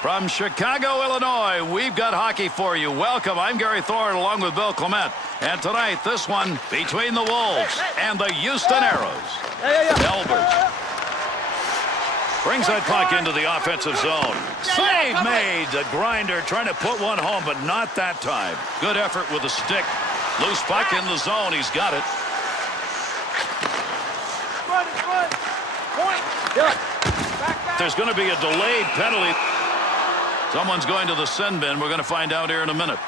From Chicago, Illinois, we've got hockey for you. Welcome. I'm Gary Thorne along with Bill Clement. And tonight, this one between the Wolves and the Houston Aeros. Elbers brings that puck into the offensive zone. Save made. The grinder trying to put one home, but not that time. Good effort with the stick. Loose puck in the zone. He's got it. There's going to be a delayed penalty. Someone's going to the sin bin. We're going to find out here in a minute.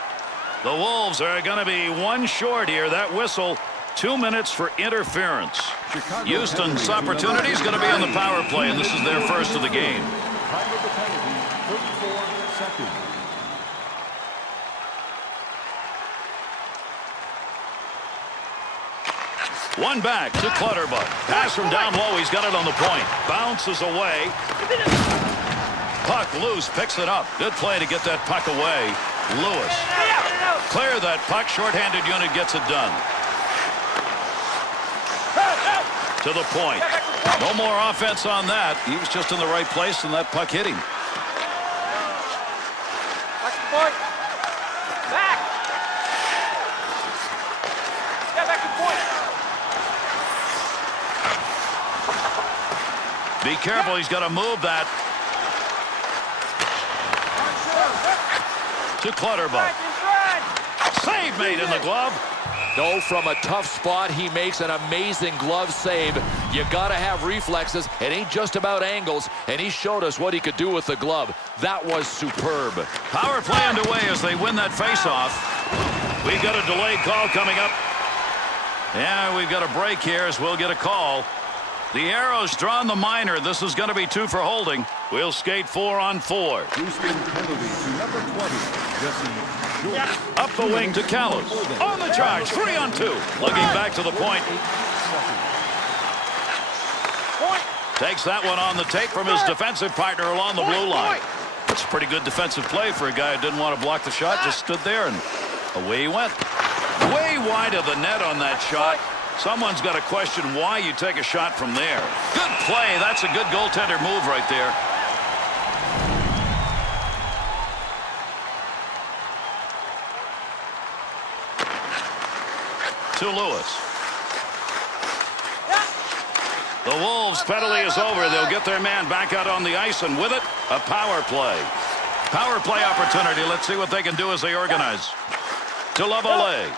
The Wolves are going to be one short here. That whistle, 2 minutes for interference. Houston's opportunity is going to be on the power play, and this is their first of the game. Time of the penalty, 34 seconds. One back to Clutterbuck. Pass from down low. He's got it on the point. Bounces away. Puck loose, picks it up. Good play to get that puck away. Lewis. Clear that puck. Short-handed unit gets it done. To the point. No more offense on that. He was just in the right place, and that puck hit him. Back. Yeah, back to point. Be careful. He's got to move that. To Clutterbuck. Save made in the glove. No, from a tough spot, he makes an amazing glove save. You got to have reflexes. It ain't just about angles, and he showed us what he could do with the glove. That was superb. Power play underway as they win that faceoff. We've got a delayed call coming up. Yeah, we've got a break here as we'll get a call. The Aeros drawn the minor. This is going to be 2 for holding. We'll skate 4 on 4. Houston penalty to number 20, Jesse Joyce. Up the wing to Callis. On the charge, 3 on 2. Looking back to the point. Takes that one on the take from his defensive partner along the blue line. That's a pretty good defensive play for a guy who didn't want to block the shot. Just stood there and away he went. Way wide of the net on that shot. Someone's got to question why you take a shot from there. Good play. That's a good goaltender move right there. To Lewis. The Wolves' penalty is over. They'll get their man back out on the ice, and with it, a power play. Power play opportunity. Let's see what they can do as they organize. To Lavallee.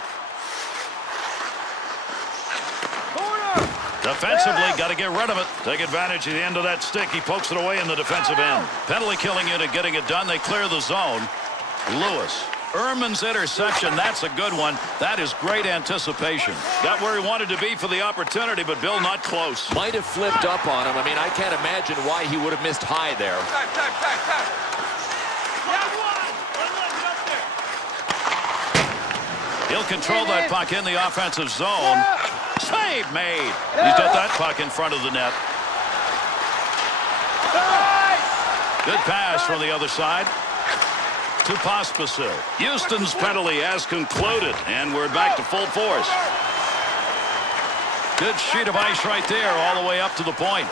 Defensively, got to get rid of it. Take advantage of the end of that stick. He pokes it away in the defensive end. Penalty killing unit getting it done. They clear the zone. Lewis. Ehrman's interception. That's a good one. That is great anticipation. Got where he wanted to be for the opportunity, but Bill not close. Might have flipped up on him. I mean, I can't imagine why he would have missed high there. He'll control that puck in the offensive zone. Save made. He's got that puck in front of the net. Good pass from the other side to Pospisil. Houston's penalty has concluded, and we're back to full force. Good sheet of ice right there all the way up to the point.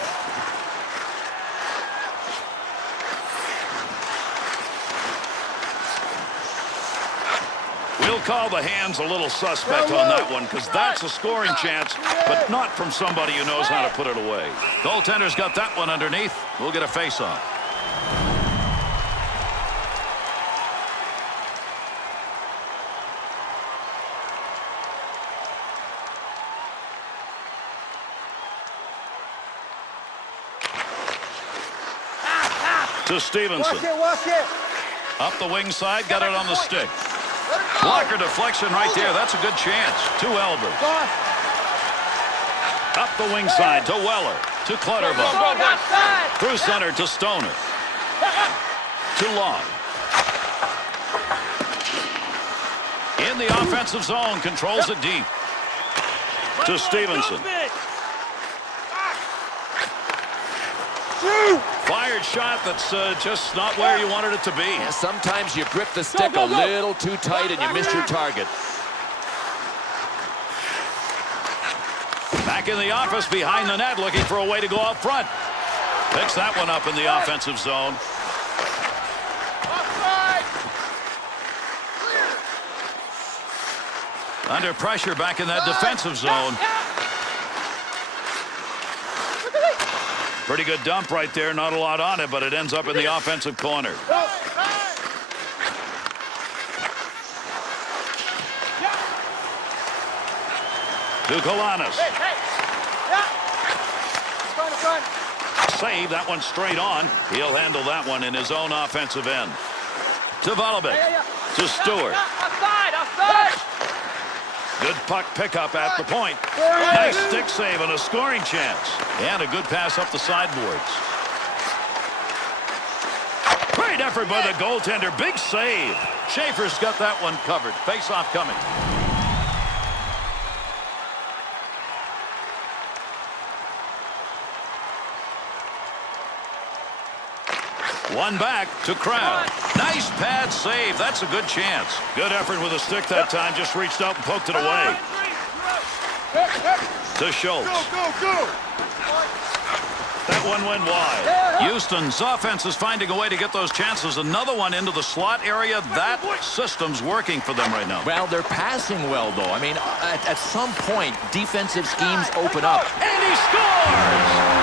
We'll call the hands a little suspect on that one because that's a scoring chance, but not from somebody who knows how to put it away. Goaltender's got that one underneath. We'll get a face-off. To Stevenson. Watch it. Up the wing side, got it on the stick. Blocker deflection right there. That's a good chance. To Elbers. Up the wing side to Weller. To Clutterbuck. Through center to Stoner. To Long. In the offensive zone. Controls it deep. To Stevenson. Fired shot that's just not where you wanted it to be. Yeah, sometimes you grip the stick a little too tight and you miss your target. Back in the office behind the net looking for a way to go up front. Picks that one up in the offensive zone. Under pressure back in that defensive zone. Pretty good dump right there. Not a lot on it, but it ends up in the offensive corner. To Kalanis. Save that one straight on. He'll handle that one in his own offensive end. To Volobik. To Stewart. Good puck pickup at the point. Nice stick save and a scoring chance. And a good pass up the sideboards. Great effort by the goaltender. Big save. Schaefer's got that one covered. Face-off coming. One back to Crowd. Nice pad save. That's a good chance. Good effort with a stick that time. Just reached out and poked it away. To Schultz. Go. That one went wide. Houston's offense is finding a way to get those chances. Another one into the slot area. That system's working for them right now. Well, they're passing well, though. I mean, at some point, defensive schemes open up. And he scores!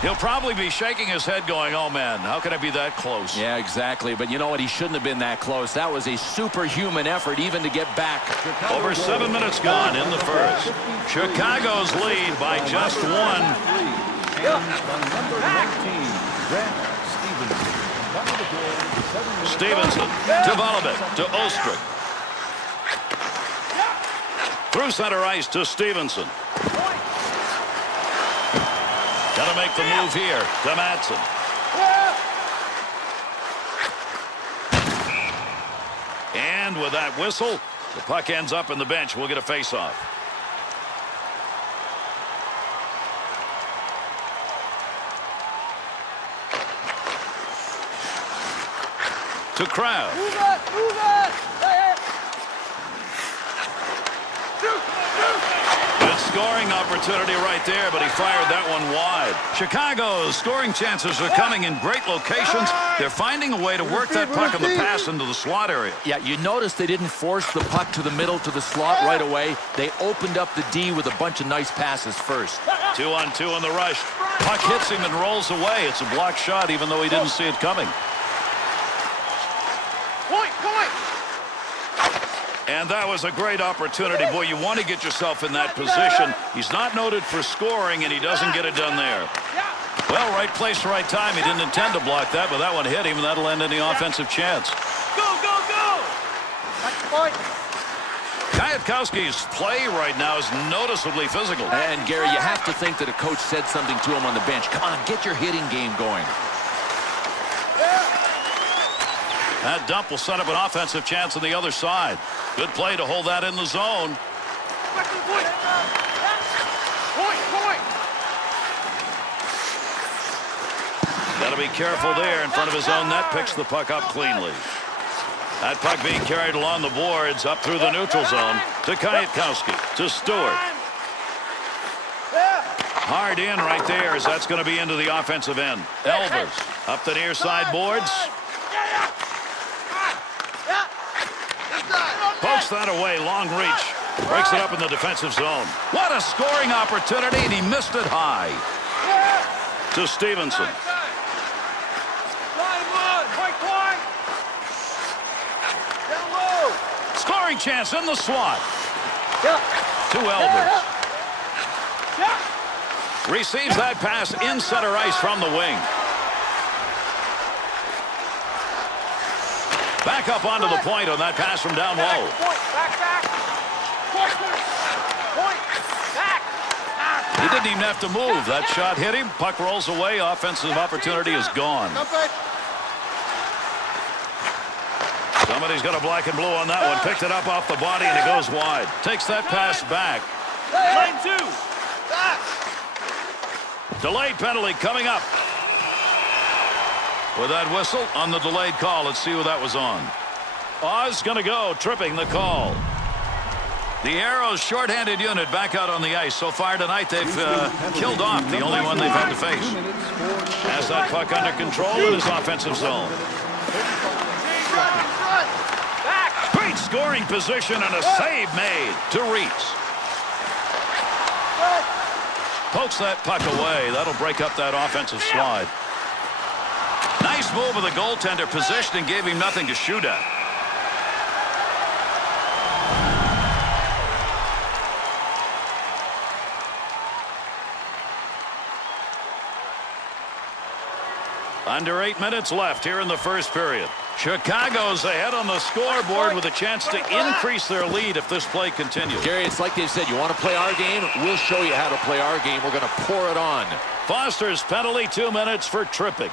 He'll probably be shaking his head going, oh, man, how can I be that close? Yeah, exactly. But you know what? He shouldn't have been that close. That was a superhuman effort even to get back. Over 7 minutes gone in the first. Chicago's lead by just one. Number 19, Grant Stevenson. Stevenson to Volobik to Ostrick. Through center ice to Stevenson. Got to make the move here to Madsen. And with that whistle, the puck ends up in the bench. We'll get a face-off. To Crowd. Move it. Good scoring opportunity right there, but he fired that one wide. Chicago's scoring chances are coming in great locations. They're finding a way to work that puck on the pass into the slot area. Yeah, you notice they didn't force the puck to the middle to the slot right away. They opened up the D with a bunch of nice passes first. 2-on-2 in the rush. Puck hits him and rolls away. It's a blocked shot even though he didn't see it coming. Point. And that was a great opportunity. Boy, you want to get yourself in that position. He's not noted for scoring, and he doesn't get it done there. Well, right place, right time. He didn't intend to block that, but that one hit him, and that'll end any offensive chance. Go. Point. Kwiatkowski's play right now is noticeably physical. And, Gary, you have to think that a coach said something to him on the bench. Come on, get your hitting game going. That dump will set up an offensive chance on the other side. Good play to hold that in the zone. Got to be careful there in front of his own net. Picks the puck up cleanly. That puck being carried along the boards up through the neutral zone to Kwiatkowski, to Stewart. Hard in right there as that's going to be into the offensive end. Elvers up the near side boards. Pokes that away, long reach. Breaks it up in the defensive zone. What a scoring opportunity, and he missed it high. To Stevenson. Scoring chance in the slot. To Elvers. Receives that pass in center ice from the wing. Back up onto the point on that pass from down low. He didn't even have to move. That shot hit him. Puck rolls away. Offensive opportunity is gone. Somebody's got a black and blue on that one. Picked it up off the body, and it goes wide. Takes that pass back. Line 2. Delayed penalty coming up. With that whistle on the delayed call, let's see who that was on. Oz going to go, tripping the call. The Arrows shorthanded unit back out on the ice. So far tonight, they've killed off the only one they've had to face. Has that puck under control in his offensive zone. Great scoring position and a save made to Reitz. Pokes that puck away. That'll break up that offensive slide. Nice move of the goaltender. Positioning gave him nothing to shoot at. Under 8 minutes left here in the first period. Chicago's ahead on the scoreboard with a chance to increase their lead if this play continues. Gary, it's like they've said, you want to play our game? We'll show you how to play our game. We're going to pour it on. Foster's penalty, 2 minutes for tripping.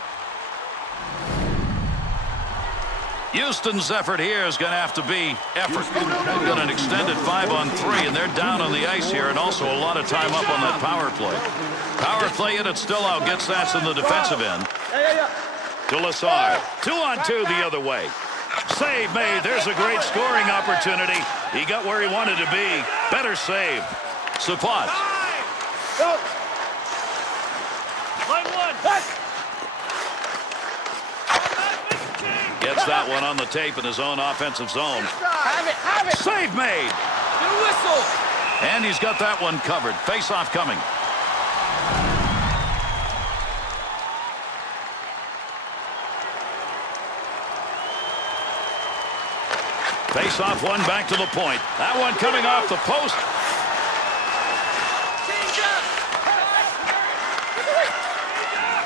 Houston's effort here is going to have to be effort. They've got an extended 5-on-3, and they're down on the ice here, and also a lot of time up on that power play. Power play unit still out, gets that in the defensive end. To Lassard. 2-on-2 the other way. Save made. There's a great scoring opportunity. He got where he wanted to be. Better save. Supot. Line 1. Gets that one on the tape in his own offensive zone. Have it. Save made. Get a whistle. And he's got that one covered. Face-off coming. Face-off one back to the point. That one coming off the post.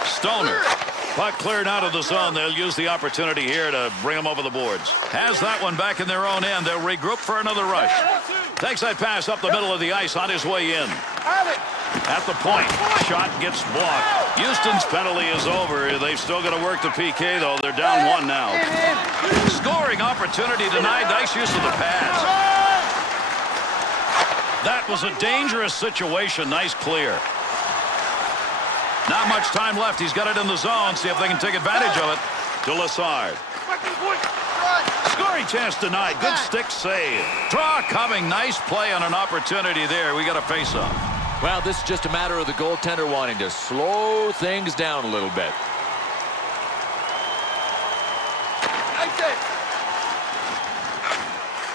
Stoner. Puck cleared out of the zone. They'll use the opportunity here to bring them over the boards. Has that one back in their own end. They'll regroup for another rush. Takes that pass up the middle of the ice on his way in. At the point. Shot gets blocked. Houston's penalty is over. They've still got to work the PK, though. They're down 1 now. Scoring opportunity denied. Nice use of the pass. That was a dangerous situation. Nice clear. Not much time left. He's got it in the zone. See if they can take advantage of it. To Lassard. Scoring chance denied. Good stick save. Draw coming. Nice play on an opportunity there. We got a face-off. Well, this is just a matter of the goaltender wanting to slow things down a little bit.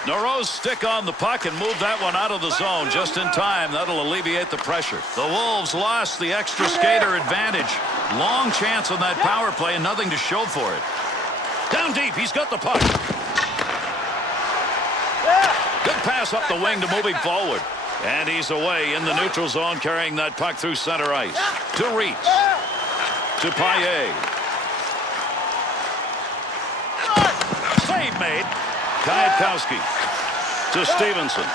Noros stick on the puck and move that one out of the zone just in time. That'll alleviate the pressure. The Wolves lost the extra skater advantage. Long chance on that power play and nothing to show for it. Down deep. He's got the puck. Good pass up the wing to move him forward. And he's away in the neutral zone, carrying that puck through center ice. To Reitz. To Payet. Save made. Kwiatkowski. To Stevenson.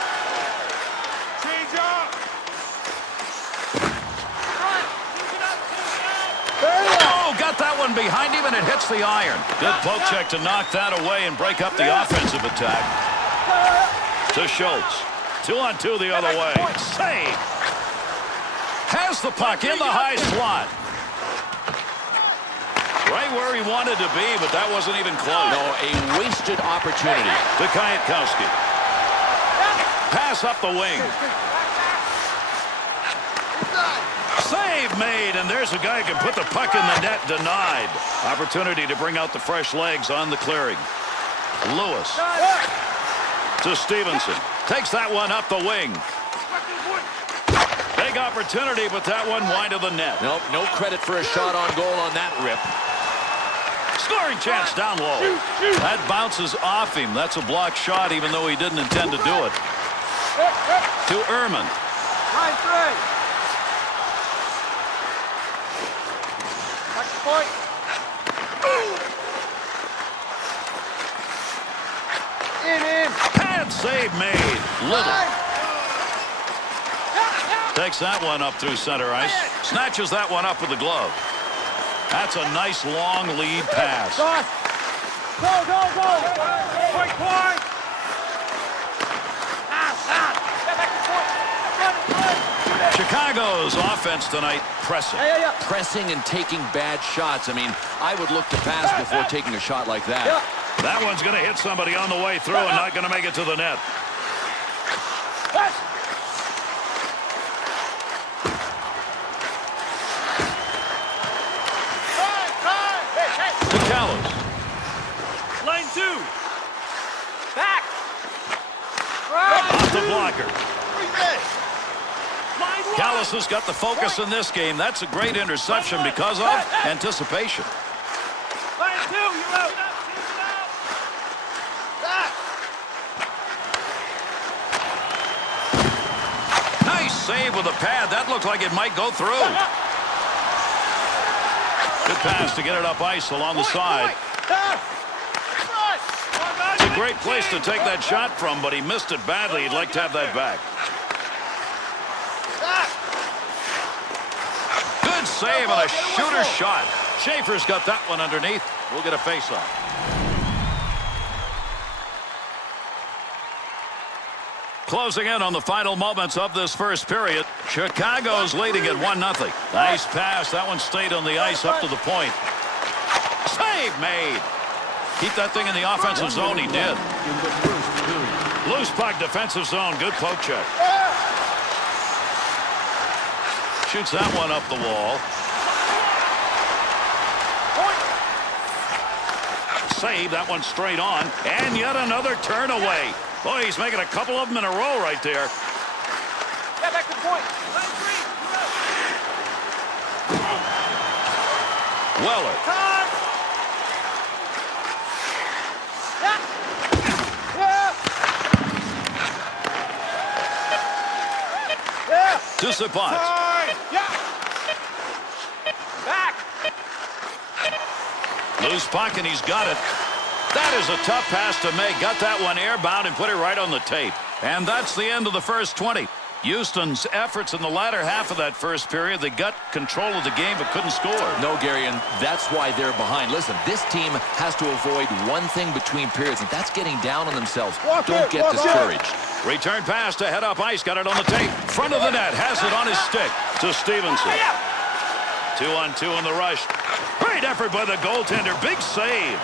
Oh, got that one behind him, and it hits the iron. Good poke check to knock that away and break up the offensive attack. To Schultz. 2-on-2 the other way. Save. Has the puck in the high slot. Right where he wanted to be, but that wasn't even close. No, a wasted opportunity. To Kwiatkowski. Pass up the wing. Save made, and there's a guy who can put the puck in the net. Denied. Opportunity to bring out the fresh legs on the clearing. Lewis to Stevenson. Takes that one up the wing. Big opportunity, but that one wide of the net. Nope, no credit for a shot on goal on that rip. Scoring chance down low. That bounces off him. That's a blocked shot, even though he didn't intend to do it. To Ehrman. Line 3. Point. In. Pad save made. Little. Takes that one up through center ice. Snatches that one up with the glove. That's a nice long lead pass. Go. Point. Chicago's offense tonight pressing. Pressing and taking bad shots. I mean, I would look to pass before taking a shot like that. That one's going to hit somebody on the way through and not going to make it to the net. To Callis. Line 2. Back. Off the blocker. Callis has got the focus in this game. That's a great interception because of anticipation. Line 2, you're out. Nice save with a pad. That looked like it might go through. Good pass to get it up ice along the side. It's a great place to take that shot from, but he missed it badly. He'd like to have that back. Good save and a shooter shot. Schaefer's got that one underneath. We'll get a face-off. Closing in on the final moments of this first period. Chicago's leading at 1-0. Nice pass. That one stayed on the ice up to the point. Save made. Keep that thing in the offensive zone. He did. In the first period. Loose puck, defensive zone. Good poke check. Shoots that one up the wall. Save. That one straight on. And yet another turn away. Boy, he's making a couple of them in a row right there. Yeah, back to the point. Weller. To Sapat. Back. Loose puck, and he's got it. That is a tough pass to make. Got that one airbound and put it right on the tape. And that's the end of the first 20. Houston's efforts in the latter half of that first period, they got control of the game but couldn't score. No, Gary, and that's why they're behind. Listen, this team has to avoid one thing between periods, and that's getting down on themselves. Don't get discouraged. Return pass to head up ice. Got it on the tape. Front of the net. Has it on his stick to Stevenson. 2-on-2 in the rush. Great effort by the goaltender. Big save.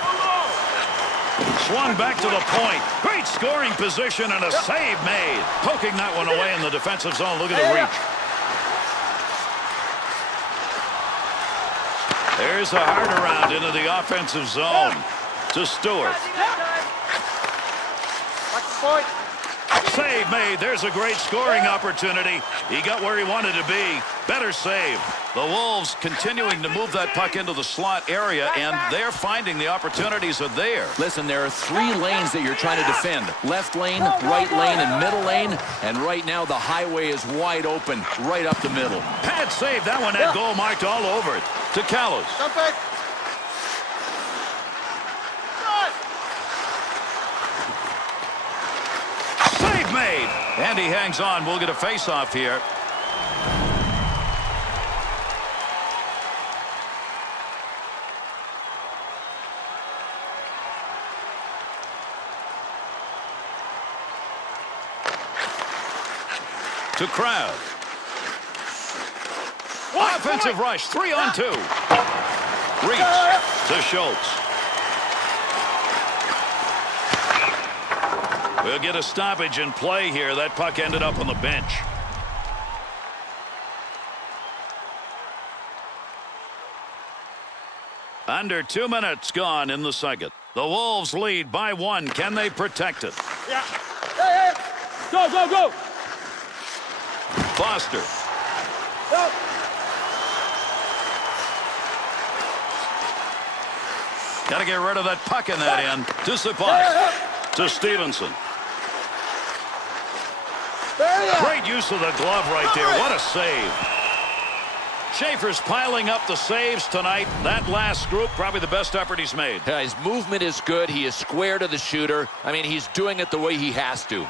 Swung back to the point. Great scoring position and a save made. Poking that one away in the defensive zone. Look at the reach. There's a hard around into the offensive zone to Stewart. Save made. There's a great scoring opportunity. He got where he wanted to be. Better save. The Wolves continuing to move that puck into the slot area, and they're finding the opportunities are there. Listen, there are 3 lanes that you're trying to defend. Left lane, right lane, and middle lane. And right now, the highway is wide open right up the middle. Pad save. That one had goal marked all over it. To Callis. Save made. And he hangs on. We'll get a face-off here. to Crowd. Offensive rush, 3-on-2. Reach to Schultz. We'll get a stoppage in play here. That puck ended up on the bench. Under 2 minutes gone in the second. The Wolves lead by 1. Can they protect it? Yeah. Hey, hey. Go, go, go. Foster. Go. Got to get rid of that puck in that end. To Sapas. To Stevenson. Great use of the glove right there. What a save. Schaefer's piling up the saves tonight. That last group, probably the best effort he's made. Yeah, his movement is good. He is square to the shooter. I mean, he's doing it the way he has to.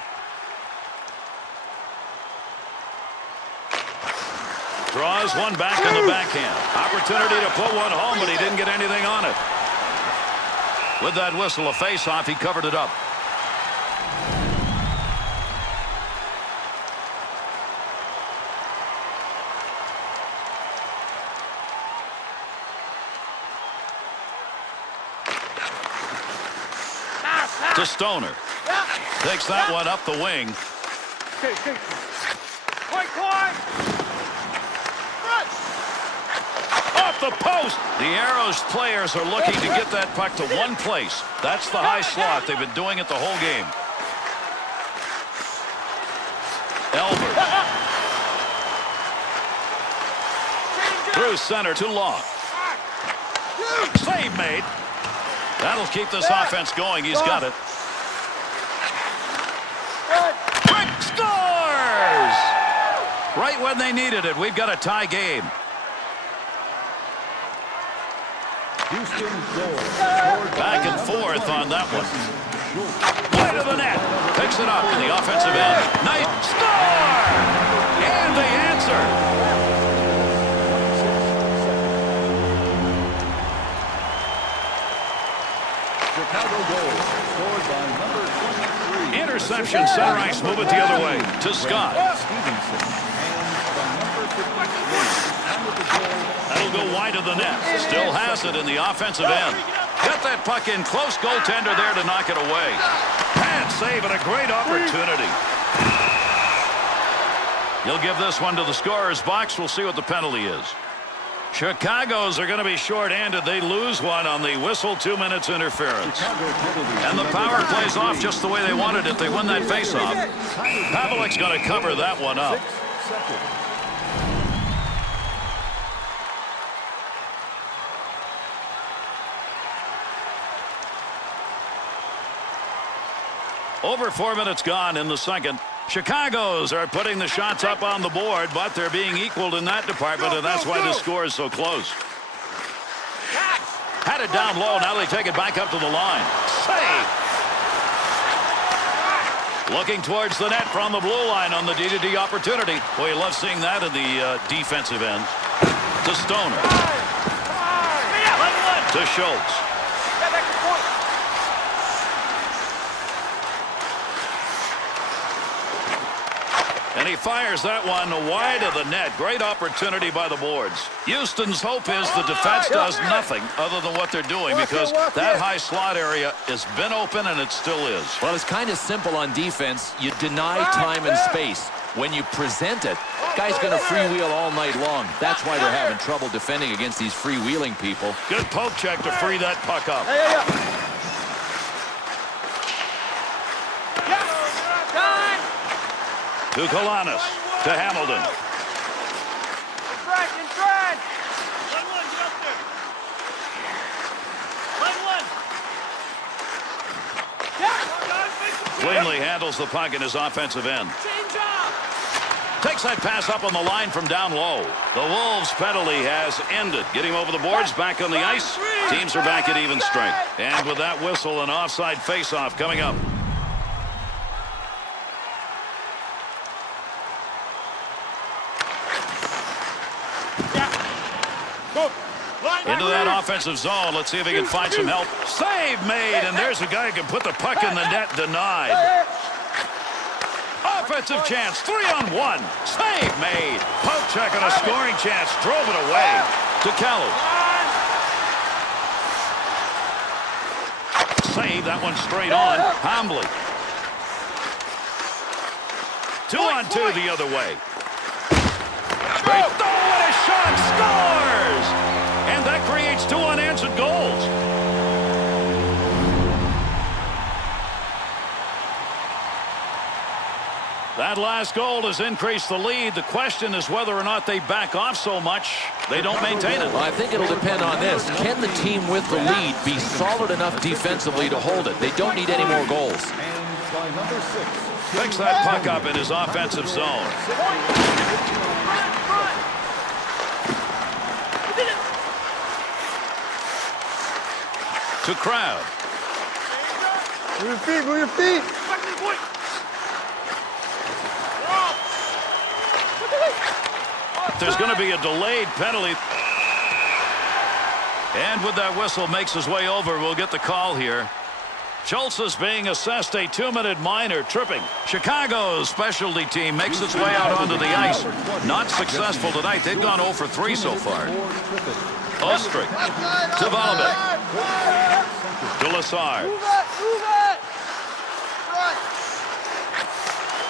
Draws one back in the backhand. Opportunity to put one home, but he didn't get anything on it. With that whistle, a face-off, he covered it up. To Stoner. Takes that one up the wing. Off the post. The Arrows players are looking to get that puck to one place. That's the high slot. They've been doing it the whole game. Elbert. Through center to Long. Save made. That'll keep this offense going. He's got it. Quick scores! Right when they needed it. We've got a tie game. Houston goal. Back and forth on that one. Wide of the net. Picks it up in the offensive end. Nice score! And the answer. Chicago goal scored by number 23. Interception, center ice, move it the other way to Scott. Stevenson. And by number 53. That'll go wide of the net. Still has it in the offensive end. Got that puck in close. Goaltender there to knock it away. Bad save and a great opportunity. He'll give this one to the scorer's box. We'll see what the penalty is. Chicago's are going to be short-handed. They lose one on the whistle. 2 minutes interference. And the power plays off just the way they wanted it. They win that face-off. Pavelic's going to cover that one up. Over 4 minutes gone in the second. Chicago's are putting the shots up on the board, but they're being equaled in that department, and that's why the score is so close. Had it down low. Now they take it back up to the line. Save! Looking towards the net from the blue line on the D-to-D opportunity. Boy, you love seeing that in the defensive end. To Stoner. To Schultz. And he fires that one wide of the net. Great opportunity by the boards. Houston's hope is the defense does nothing other than what they're doing, because that high slot area has been open and it still is. Well, it's kind of simple on defense. You deny time and space. When you present it, guy's going to freewheel all night long. That's why they're having trouble defending against these freewheeling people. Good poke check to free that puck up. To Kalanis. To Hamilton. Cleanly handles the puck in his offensive end. Takes that pass up on the line from down low. The Wolves' penalty has ended. Getting over the boards, back on the ice. Teams are back at even strength. And with that whistle, an offside faceoff coming up. Into that offensive zone. Let's see if he can find some help. Save made, and there's a guy who can put the puck in the net. Denied. Off offensive chance. 3-on-1. Save made. Poke check on a scoring chance. Drove it away. To Kelly. Save that one straight on. Hambley. 2-on-2 the other way. Straight. Oh, what a shot. Scores! And that creates 2 unanswered goals. That last goal has increased the lead. The question is whether or not they back off so much they don't maintain it. Well, I think it'll depend on this. Can the team with the lead be solid enough defensively to hold it? They don't need any more goals. And by number 6. Picks that puck up in his offensive zone. To Crowd. Move your feet, move your feet. There's going to be a delayed penalty. And with that whistle makes his way over, we'll get the call here. Schultz is being assessed a 2-minute minor tripping. Chicago's specialty team makes its way out onto the ice. Not successful tonight. They've gone 0 for 3 so far. Ostrich to Volobek. To Lassard. Move it, move it. Right.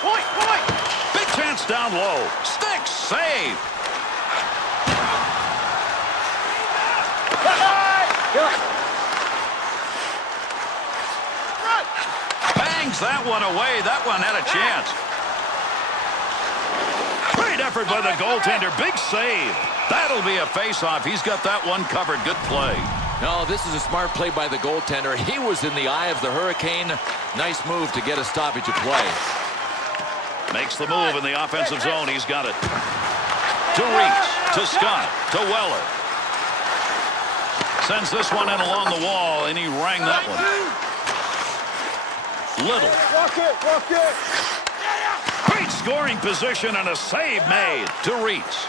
Point, point. Big chance down low. Sticks, save. Bangs that one away. That one had a chance. Great effort by the goaltender. Big save. That'll be a face-off. He's got that one covered. Good play. No, this is a smart play by the goaltender. He was in the eye of the hurricane. Nice move to get a stoppage of play. Makes the move in the offensive zone. He's got it. To Reese. To Scott. To Weller. Sends this one in along the wall, and he rang that one. Little. Walk it, walk it. Great scoring position and a save made to Reese.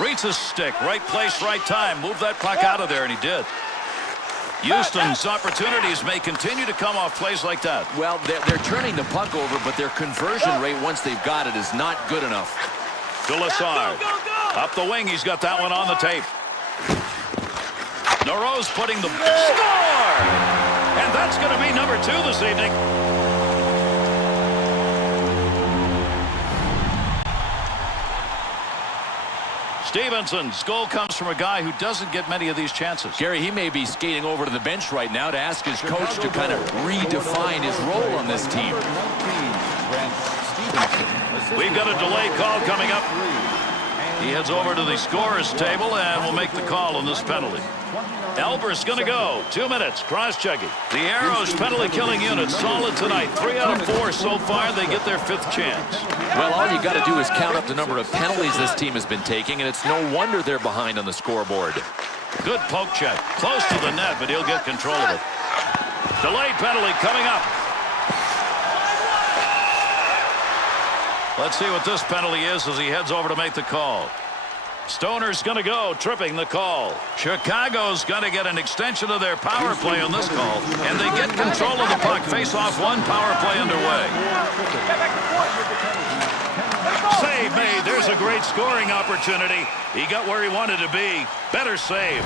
Reese's stick. Right place, right time. Move that puck out of there, and he did. Houston's opportunities may continue to come off plays like that. Well, they're turning the puck over, but their conversion rate once they've got it is not good enough. To Lassard. Up the wing, he's got that one on the tape. Noreau's putting the score! And that's going to be number 2 this evening. Stevenson's goal comes from a guy who doesn't get many of these chances. Gary, he may be skating over to the bench right now to ask his coach to kind of redefine his role on this team. We've got a delayed call coming up. He heads over to the scorer's table and will make the call on this penalty. Elber's going to go. 2 minutes. Cross-checking. The Arrows penalty-killing unit solid tonight. 3 out of 4 so far. They get their 5th chance. Well, all you got to do is count up the number of penalties this team has been taking, and it's no wonder they're behind on the scoreboard. Good poke check. Close to the net, but he'll get control of it. Delayed penalty coming up. Let's see what this penalty is as he heads over to make the call. Stoner's going to go, tripping the call. Chicago's going to get an extension of their power play on this call, and they get control of the puck. Face-off 1, power play underway. Save made. There's a great scoring opportunity. He got where he wanted to be. Better save.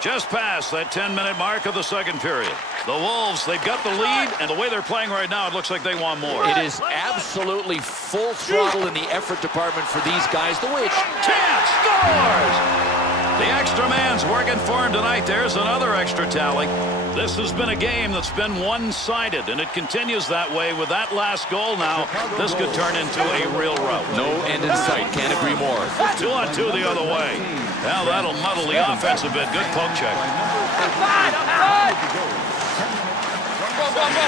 Just past that 10-minute mark of the second period. The Wolves, they've got the lead, and the way they're playing right now, it looks like they want more. It is absolutely full throttle in the effort department for these guys. The which chance scores! The extra man's working for him tonight. There's another extra tally. This has been a game that's been one-sided, and it continues that way with that last goal now. This could turn into a real rout. No end in sight. Can't agree more. 2-on-2 the other way. Now that'll muddle the offense a bit. Good poke check.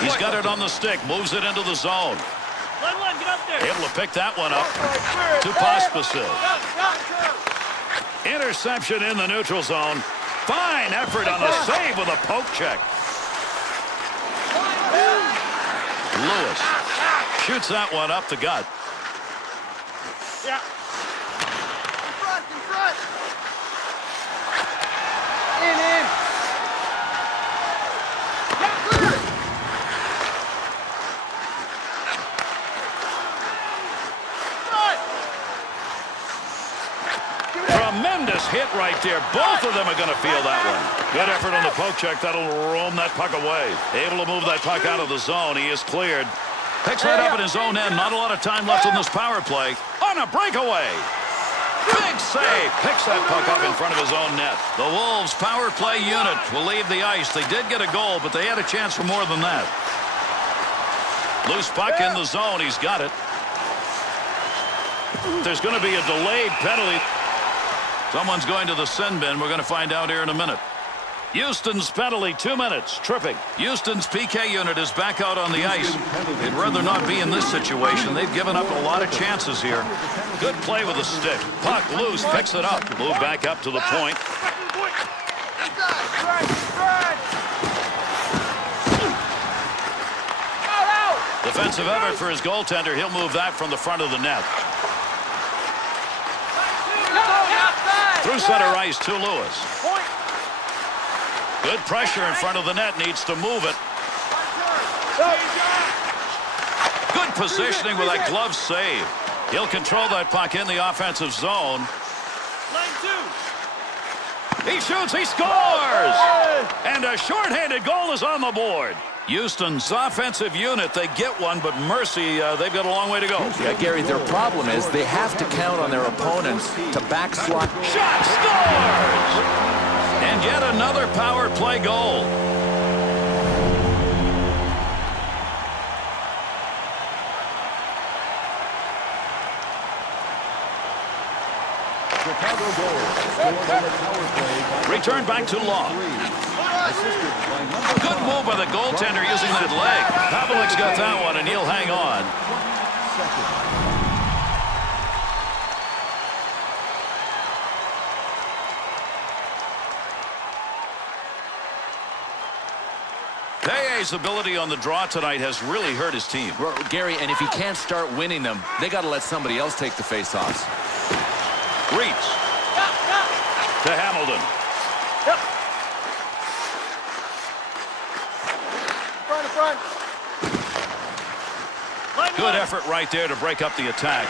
He's got it on the stick. Moves it into the zone. Get up there. Able to pick that one up. To Pospisil. Interception in the neutral zone. Fine effort on a save with a poke check. Lewis shoots that one up the gut. Yeah. In front, in front. In. Tremendous hit right there. Both of them are going to feel that one. Good effort on the poke check. That'll roam that puck away. Able to move that puck out of the zone. He is cleared. Picks that up in his own end. Not a lot of time left on this power play. On a breakaway. Big save. Picks that puck up in front of his own net. The Wolves power play unit will leave the ice. They did get a goal, but they had a chance for more than that. Loose puck in the zone. He's got it. There's going to be a delayed penalty. Someone's going to the sin bin. We're going to find out here in a minute. Houston's penalty, 2 minutes. Tripping. Houston's PK unit is back out on the ice. They'd rather not be in this situation. They've given up a lot of chances here. Good play with the stick. Puck loose, picks it up. Move back up to the point. Defensive effort for his goaltender. He'll move that from the front of the net. Through center ice to Lewis. Good pressure in front of the net. Needs to move it. Good positioning with that glove save. He'll control that puck in the offensive zone. He shoots. He scores. And a shorthanded goal is on the board. Houston's offensive unit, they get one, but mercy, they've got a long way to go. Yeah, Gary, their problem is they have to count on their opponents to backslide. Shot scores! And yet another power play goal. Chicago goal scored on the power play. Return back to Law. Good move by the goaltender using that leg. Pavelic's got that one, and he'll hang on. Peye's ability on the draw tonight has really hurt his team. Well, Gary, and if he can't start winning them, they got to let somebody else take the faceoffs. Reach to Hamilton. Front. Good effort right there to break up the attack.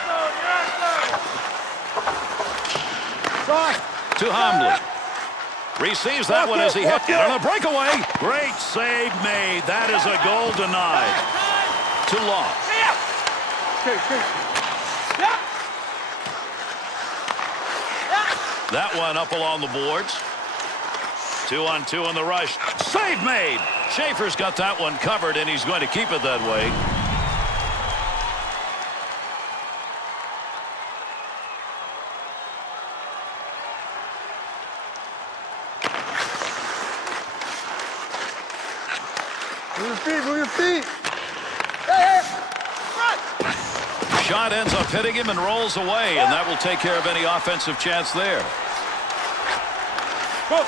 To Hamblin. Receives that one as he hit it on a breakaway. Great save made. That is a goal denied. To Law. That one up along the boards. 2-on-2 on the rush. Save made. Schaefer's got that one covered, and he's going to keep it that way. Move your feet. Shot ends up hitting him and rolls away, and that will take care of any offensive chance there. Point.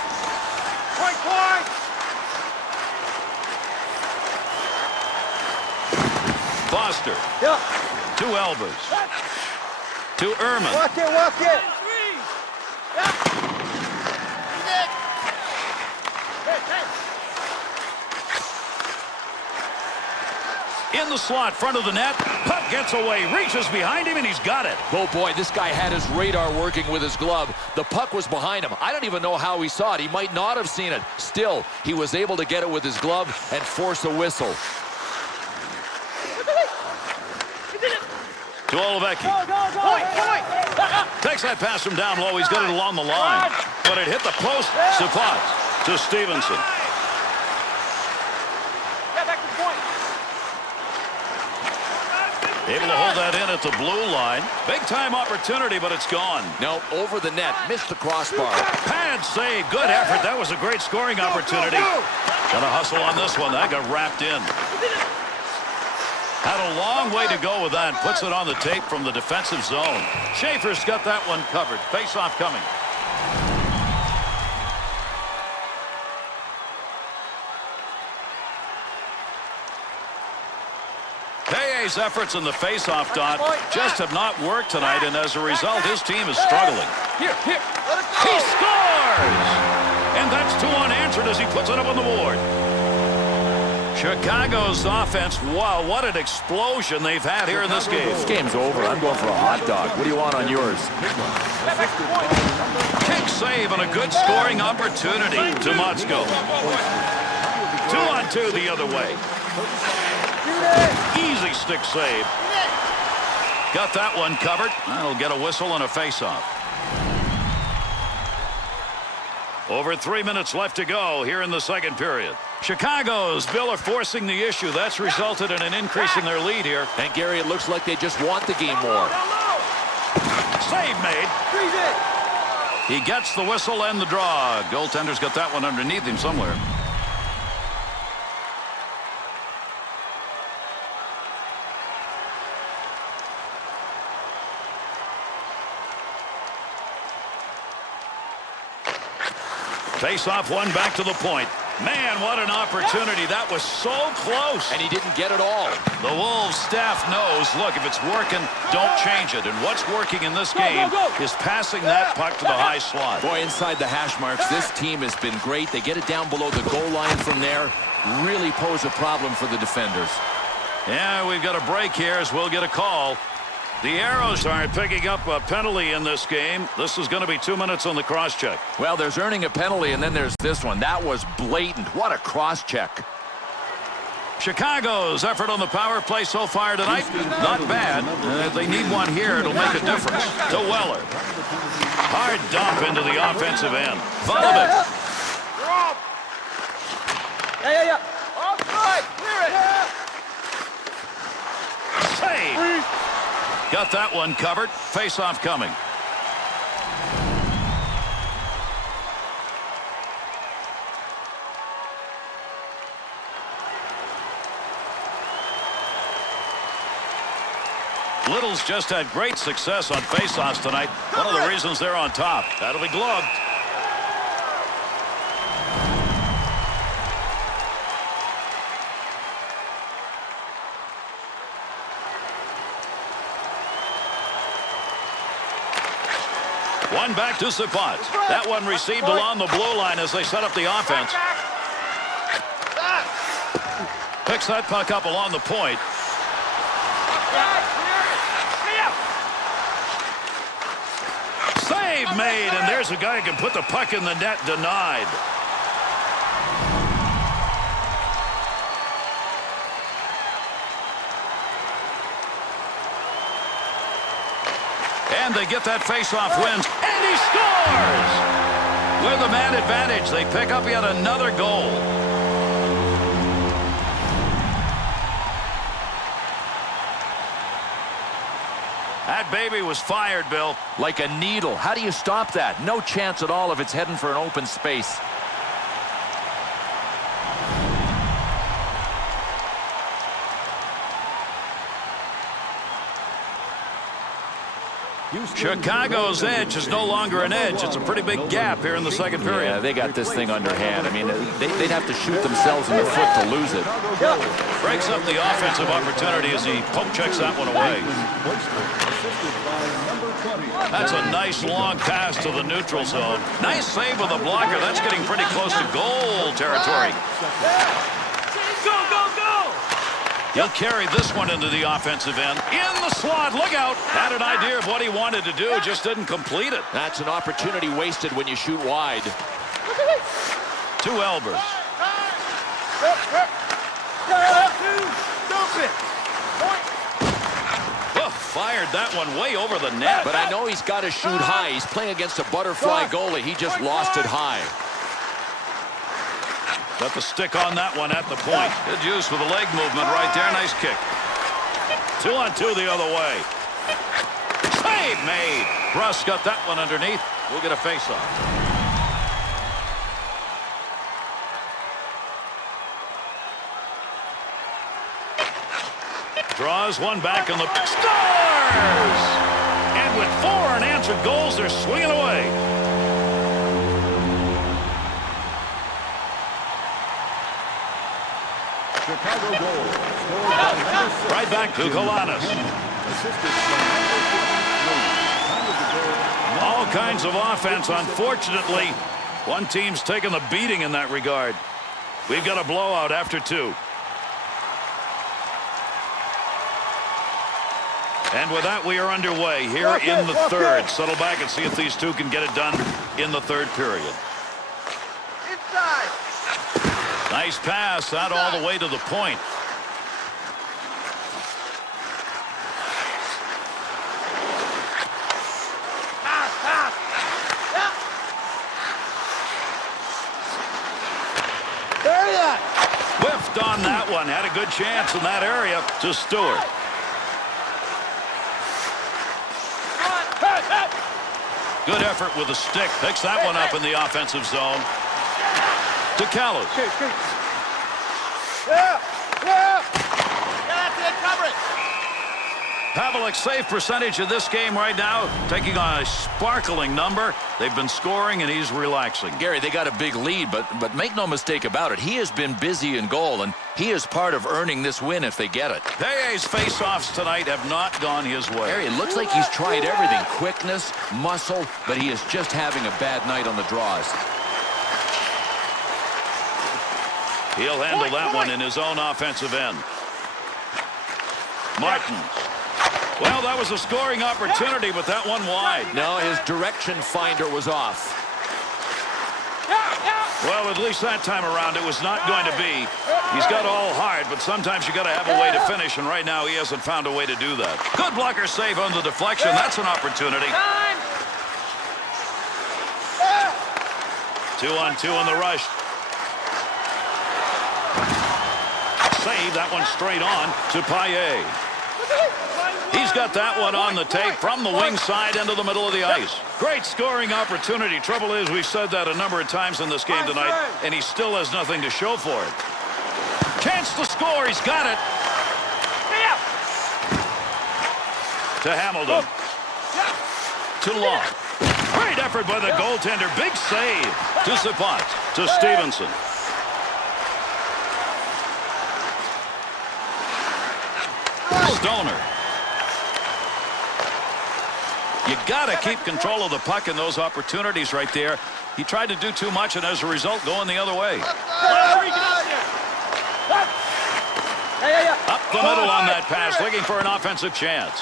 Foster. Yeah. To Elbers. To Ehrman. Walk it. In the slot, front of the net. Puck gets away, reaches behind him, and he's got it. Oh, boy, this guy had his radar working with his glove. The puck was behind him. I don't even know how he saw it. He might not have seen it. Still, he was able to get it with his glove and force a whistle. To Olevecki. Point. Takes that pass from down low. He's got it along the line. But it hit the post. Sapat to Stevenson. Back to the point. Able to hold that in at the blue line. Big time opportunity, but it's gone. No, over the net. Missed the crossbar. Pad save. Good effort. That was a great scoring opportunity. Gonna hustle on this one. That got wrapped in. Had a long way to go with that. Puts it on the tape from the defensive zone. Schaefer's got that one covered. Face-off coming. Peye's efforts in the face-off dot just have not worked tonight, and as a result, his team is struggling. Here. He scores! And that's 2 unanswered as he puts it up on the board. Chicago's offense, wow, what an explosion they've had here in this game. This game's over. I'm going for a hot dog. What do you want on yours? Kick save and a good scoring opportunity to Motzko. 2-on-2 the other way. Easy stick save. Got that one covered. That'll get a whistle and a face-off. Over 3 minutes left to go here in the second period. Chicago's Bill are forcing the issue. That's resulted in an increase in their lead here. And Gary, it looks like they just want the game more. Save made. He gets the whistle and the draw. Goaltender's got that one underneath him somewhere. Face-off one back to the point. Man, what an opportunity. That was so close. And he didn't get it all. The Wolves staff knows, look, if it's working, don't change it. And what's working in this game is passing that puck to the high slot. Boy, inside the hash marks, this team has been great. They get it down below the goal line from there. Really pose a problem for the defenders. Yeah, we've got a break here as we'll get a call. The Arrows aren't picking up a penalty in this game. This is going to be 2 minutes on the cross-check. Well, there's earning a penalty, and then there's this one. That was blatant. What a cross-check. Chicago's effort on the power play so far tonight, not bad. They need one here. It'll make a difference. To Weller. Hard dump into the offensive end. Volovic. Yeah. Offside. Clear it. Save. Got that one covered. Face-off coming. Little's just had great success on face-offs tonight. One of the reasons they're on top. That'll be gloved. One back to Sapat. That one received along the blue line as they set up the offense. Picks that puck up along the point. Save made, and there's a guy who can put the puck in the net. Denied. And they get that face-off wins, and he scores! With a man advantage, they pick up yet another goal. That baby was fired, Bill. Like a needle. How do you stop that? No chance at all if it's heading for an open space. Chicago's edge is no longer an edge. It's a pretty big gap here in the second period. Yeah, they got this thing underhand. I mean, they'd have to shoot themselves in the foot to lose it. Breaks up the offensive opportunity as he poke checks that one away. That's a nice long pass to the neutral zone. Nice save with a blocker. That's getting pretty close to goal territory. Go, go, go! He'll carry this one into the offensive end. In the slot, look out. Had an idea of what he wanted to do, just didn't complete it. That's an opportunity wasted when you shoot wide. To Elbers. Oh, fired that one way over the net. But I know he's got to shoot high. He's playing against a butterfly goalie. He just lost it high. Got the stick on that one at the point. Good use with the leg movement right there. Nice kick. 2-on-2 the other way. Save made. Russ got that one underneath. We'll get a face-off. Draws one back on the... Scores! And with 4 unanswered goals, they're swinging away. Chicago goal. Scored by number 6. Right back to Kalanis. Assisted by number 53. Time of the goal. All kinds of offense. Unfortunately, One team's taking the beating in that regard. We've got a blowout after 2. And with that, we are underway here in the third. Settle back and see if these two can get it done in the third period. Inside. Nice pass out all the way to the point. Whiffed on that one. Had a good chance in that area to Stewart. Good effort with a stick. Picks that one up in the offensive zone. To Callis. Pavelik's save percentage in this game right now, taking on a sparkling number. They've been scoring, and he's relaxing. Gary, they got a big lead, but make no mistake about it. He has been busy in goal, and he is part of earning this win if they get it. Peye's face-offs tonight have not gone his way. Gary, it looks like he's tried everything. Quickness, muscle, but he is just having a bad night on the draws. He'll handle that one in his own offensive end. Martin. Well, that was a scoring opportunity, but that one wide. No, his direction finder was off. Well, at least that time around, it was not going to be. He's got all hard, but sometimes you got to have a way to finish, and right now he hasn't found a way to do that. Good blocker save on the deflection. That's an opportunity. 2-on-2 on the rush. Save that one straight on to Paye. He's got that one on the tape from the wing side into the middle of the ice. Great scoring opportunity. Trouble is, we've said that a number of times in this game tonight, and he still has nothing to show for it. Chance to score. He's got it. To Hamilton. To Long. Great effort by the goaltender. Big save. To Sapot. To Stevenson. Stoner. You got to keep control of the puck in those opportunities right there. He tried to do too much, and as a result, going the other way. Up the middle on that pass, looking for an offensive chance.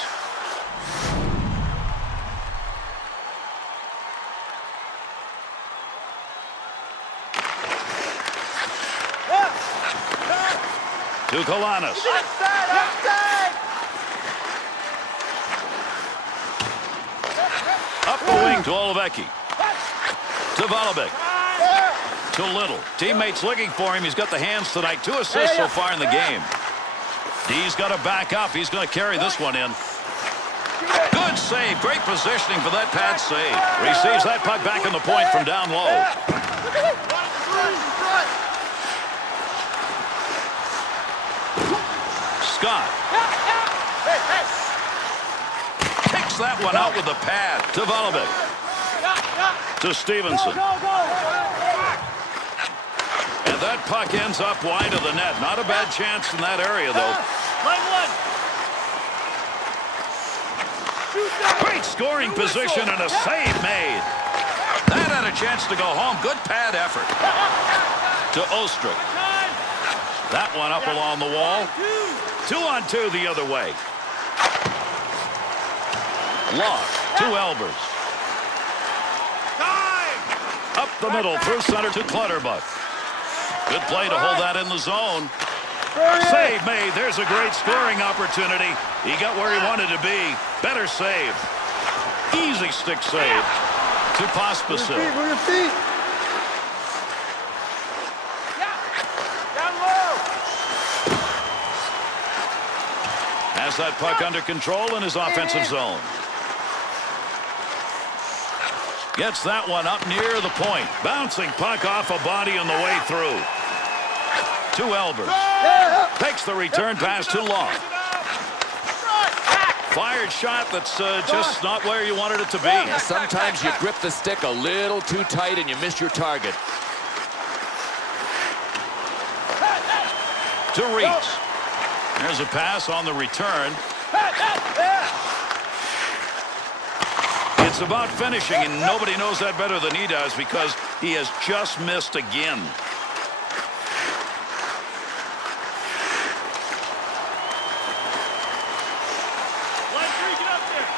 To Kalanis. Up the wing to Olevecki. To Volobek. To Little. Teammates looking for him. He's got the hands tonight. 2 assists so far in the game. D's got to back up. He's going to carry this one in. Good save. Great positioning for that pad save. Receives that puck back in the point from down low. Scott. Takes that one out with the pad to Volobek. To Stevenson. And that puck ends up wide of the net. Not a bad chance in that area, though. Great scoring position and a save made. That had a chance to go home. Good pad effort. To Ostrup. That one up along the wall. 2-on-2 the other way. Lock to Elbers. Up the middle through center to Clutterbuck. Good play to hold that in the zone. Save made. There's a great scoring opportunity. He got where he wanted to be. Better save. Easy stick save to Pospisil. Move your feet. Down low. Has that puck under control in his offensive zone. Gets that one up near the point. Bouncing puck off a body on the way through. To Elbers. Takes the return pass to Long. Fired shot that's just not where you wanted it to be. Yeah, sometimes you grip the stick a little too tight and you miss your target. To Reitz. There's a pass on the return. It's It's about finishing, and nobody knows that better than he does because he has just missed again. Line 3, get up there.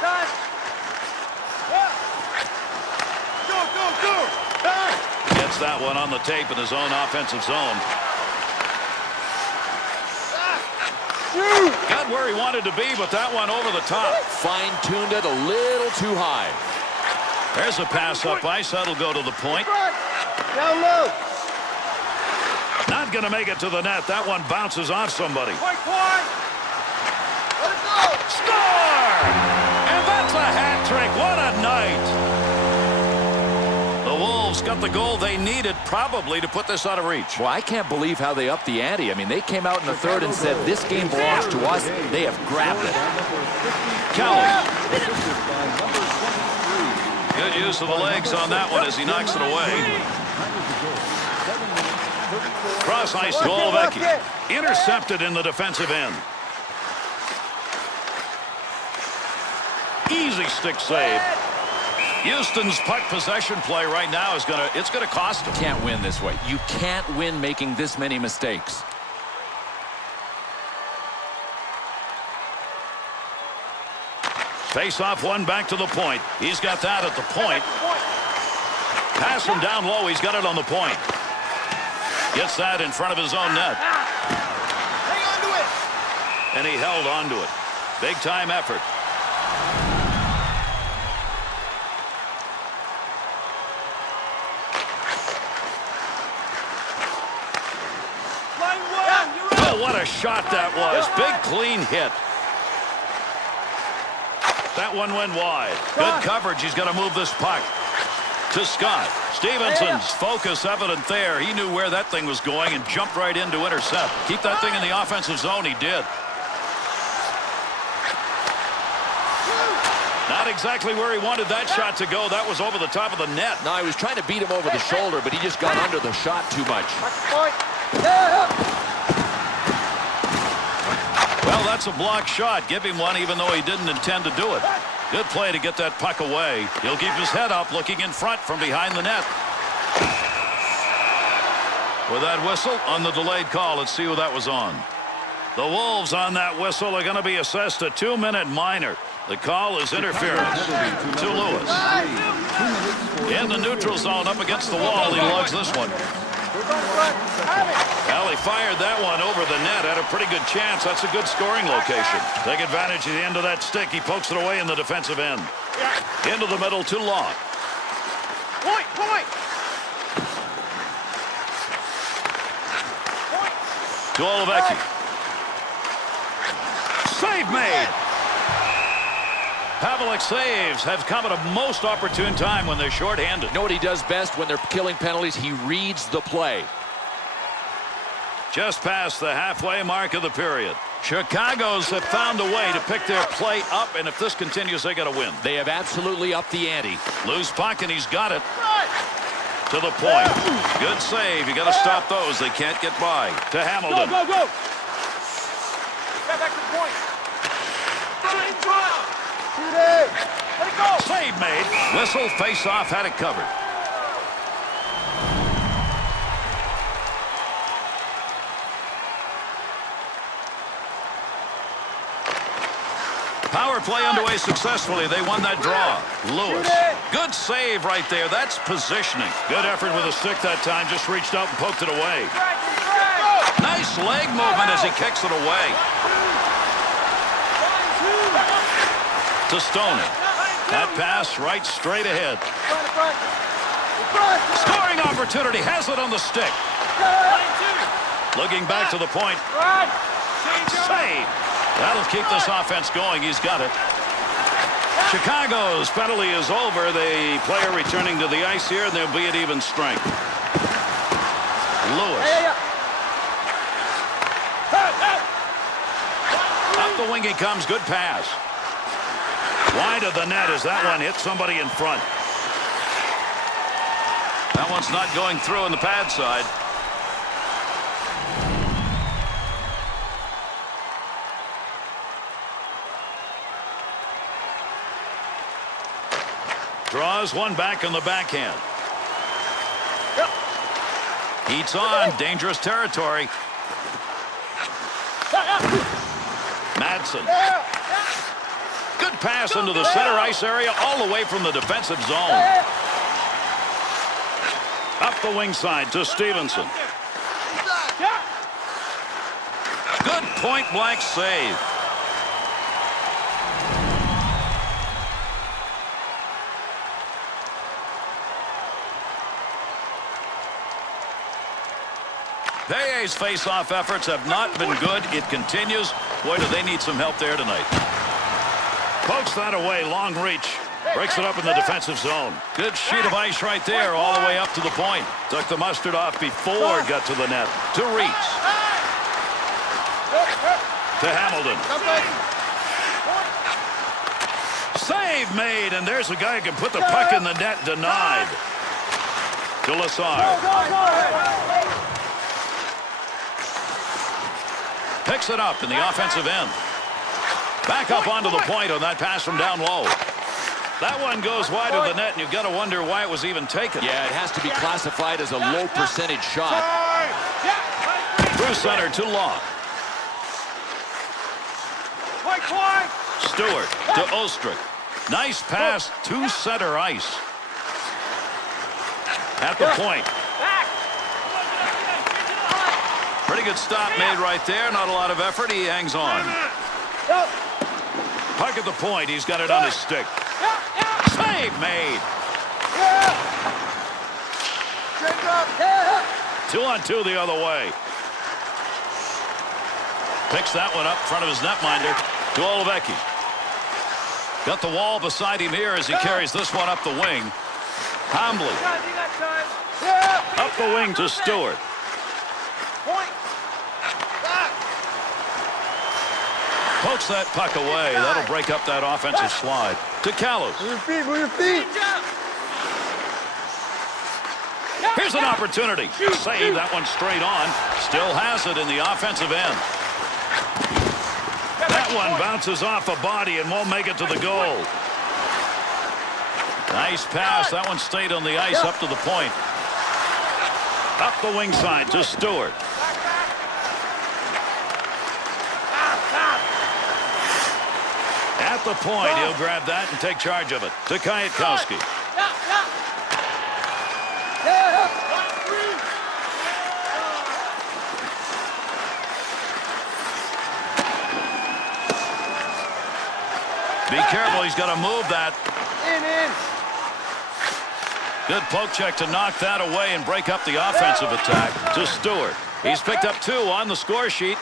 Time. Go, go, go. Gets that one on the tape in his own offensive zone. Got where he wanted to be, but that one over the top. Fine-tuned it a little too high. There's a pass up ice. That'll go to the point. Down low. Not going to make it to the net. That one bounces off somebody. Point, point. Let it go. Score! And that's a hat trick. What a night. The Wolves got the goal they needed probably to put this out of reach. Well, I can't believe how they upped the ante. I mean, they came out in the third and said, this game belongs to us. They have grabbed it. Kelly. Assisted by number 23. Good use of the legs on that one as he knocks it away. Cross ice to Olvecki. Intercepted in the defensive end. Easy stick save. Houston's puck possession play right now is it's gonna cost them. Can't win this way. You can't win making this many mistakes. Face off one back to the point. He's got that at the point. Pass him down low. He's got it on the point. Gets that in front of his own net. Hang on to it. And he held on to it. Big time effort. Line 1. You're up. Oh, what a shot that was. Big clean hit. That one went wide. Good coverage. He's going to move this puck to Scott. Stevenson's focus evident there. He knew where that thing was going and jumped right in to intercept. Keep that thing in the offensive zone. He did. Not exactly where he wanted that shot to go. That was over the top of the net. No, he was trying to beat him over the shoulder, but he just got under the shot too much. Point. Yeah. Well, that's a blocked shot. Give him one even though he didn't intend to do it. Good play to get that puck away. He'll keep his head up looking in front from behind the net. With that whistle on the delayed call, let's see who that was on. The Wolves on that whistle are going to be assessed a 2-minute minor. The call is interference to Lewis. In the neutral zone up against the wall, he lugs this one. Well, he fired that one over the net. Had a pretty good chance. That's a good scoring location. Take advantage of the end of that stick. He pokes it away in the defensive end. Into the middle to Long. Point, point. To Olvecki. Save made. Pavelec saves have come at a most opportune time when they're shorthanded. You know what he does best when they're killing penalties? He reads the play. Just past the halfway mark of the period. Chicago's have found a way to pick their play up, and if this continues, they got to win. They have absolutely upped the ante. Loose puck, and he's got it. To the point. Good save. You got to stop those. They can't get by. To Hamilton. Go, go, go. Get back to the point. Shoot it. Let it go. Save made. Whistle, face off, had it covered. Power play underway successfully. They won that draw. Lewis. Good save right there. That's positioning. Good effort with a stick that time. Just reached out and poked it away. Nice leg movement as he kicks it away. To Stoney. That pass right straight ahead. Scoring opportunity. Has it on the stick. Looking back to the point. Save. That'll keep this offense going. He's got it. Chicago's penalty is over. The player returning to the ice here, and they'll be at even strength. Lewis. Up the wing he comes. Good pass. Wide of the net as that one hit somebody in front. That one's not going through on the pad side. Draws one back on the backhand. Heats on. Dangerous territory. Madsen. Good pass into the center ice area all the way from the defensive zone. Up the wing side to Stevenson. Good point-blank save. Peye's face-off efforts have not been good. It continues. Boy, do they need some help there tonight. Pokes that away. Long reach. Breaks it up in the defensive zone. Good sheet of ice right there all the way up to the point. Took the mustard off before it got to the net. To Reitz. To Hamilton. Save made, and there's a guy who can put the puck in the net. Denied. To Lassard. Picks it up in the offensive end. Back up onto the point on that pass from down low. That one goes wide of the net, and you've got to wonder why it was even taken. Yeah, it has to be classified as a low percentage shot. Through center to Long. Stewart to Ostrick. Nice pass to center ice. At the point. Pretty good stop made right there. Not a lot of effort. He hangs on. Puck at the point. He's got it on his stick. Save made. 2-on-2 the other way. Picks that one up in front of his netminder to Olivecki. Got the wall beside him here as he carries this one up the wing. Hambley. Up the wing to Stewart. Pokes that puck away. That'll break up that offensive slide. To Callows. Move your feet. Here's an opportunity. Save that one straight on. Still has it in the offensive end. That one bounces off a body and won't make it to the goal. Nice pass. That one stayed on the ice up to the point. Up the wing side to Stewart. At the point, he'll grab that and take charge of it. To Kwiatkowski. Be careful, he's got to move that. Good poke check to knock that away and break up the offensive attack. To Stewart. He's picked up 2 on the score sheet.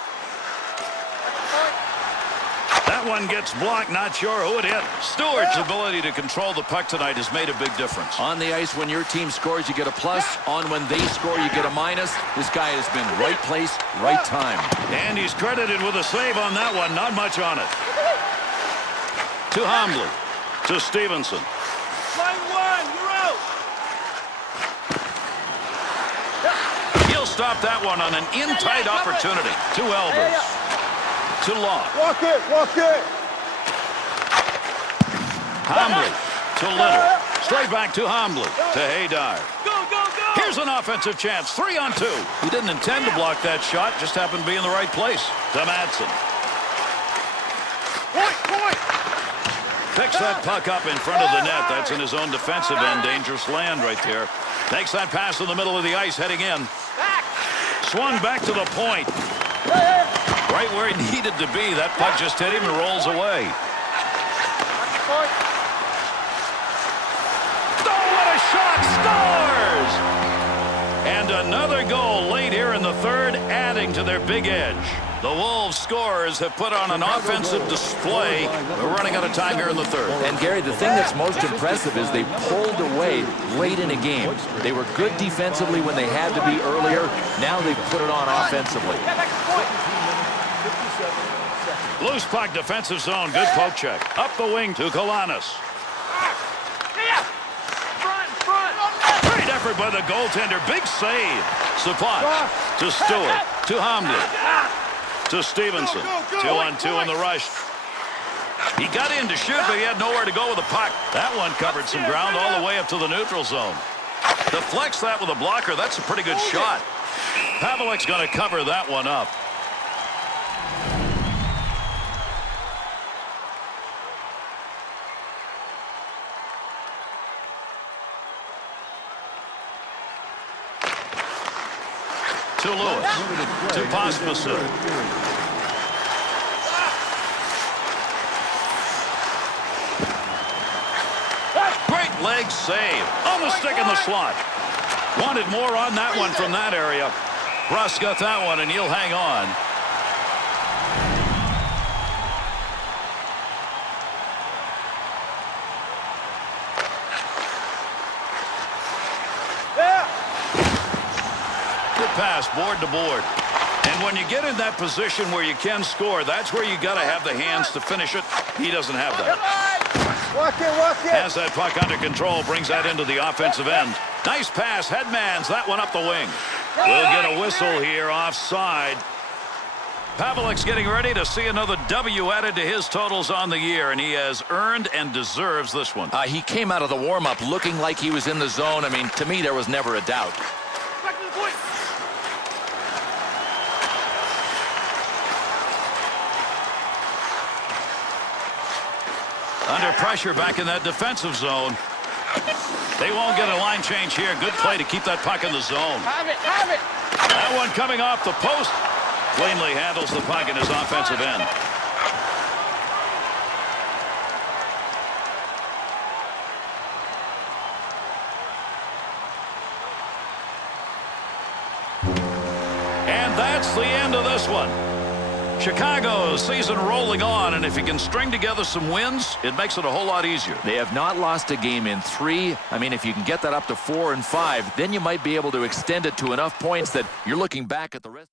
That one gets blocked. Not sure who it hit. Stewart's ability to control the puck tonight has made a big difference. On the ice, when your team scores, you get a plus. On when they score, you get a minus. This guy has been right place, right time. And he's credited with a save on that one. Not much on it. To Hambley. To Stevenson. Line 1, you're out. He'll stop that one on an in-tight opportunity. To Elvers. To Long. Walk it. Hambley to Leonard. Straight back to Hambley. To Haydar. Go. Here's an offensive chance. 3-on-2. He didn't intend to block that shot. Just happened to be in the right place. To Madsen. Point. Picks that puck up in front of the net. That's in his own defensive end. Dangerous land right there. Takes that pass in the middle of the ice, heading in. Swung back to the point. Right where he needed to be. That puck just hit him and rolls away. Oh, what a shot! Scores! And another goal late here in the third, adding to their big edge. The Wolves scorers have put on an offensive display. We're running out of time here in the third. And Gary, the thing that's most impressive is they pulled away late in a game. They were good defensively when they had to be earlier. Now they've put it on offensively. Loose puck, defensive zone. Good poke check. Up the wing to Kalanis. Front. Great effort by the goaltender. Big save. Sapot to Stewart. To Hambley. To Stevenson. 2-on-2 in the rush. He got in to shoot, but he had nowhere to go with the puck. That one covered some ground all the way up to the neutral zone. Deflects that with a blocker. That's a pretty good shot. Pavelek's going to cover that one up. To Lewis. To Pospisil. Great leg save. On the stick in the slot. Wanted more on that one from that area. Russ got that one, and he'll hang on. Good pass, board to board. And when you get in that position where you can score, that's where you got to have the hands to finish it. He doesn't have that. Walk it. Has that puck under control, brings that into the offensive end. Nice pass, headmans that one up the wing. We'll get a whistle here offside. Pavelek's getting ready to see another W added to his totals on the year, and he has earned and deserves this one. He came out of the warm-up looking like he was in the zone. I mean, to me, there was never a doubt. Back to the point. Under pressure back in that defensive zone. They won't get a line change here. Good play to keep that puck in the zone. Have it. That one coming off the post. Cleanly handles the puck in his offensive end. And that's the end of this one. Chicago's season rolling on, and if you can string together some wins, it makes it a whole lot easier. They have not lost a game in 3. I mean, if you can get that up to 4 and 5, then you might be able to extend it to enough points that you're looking back at the rest.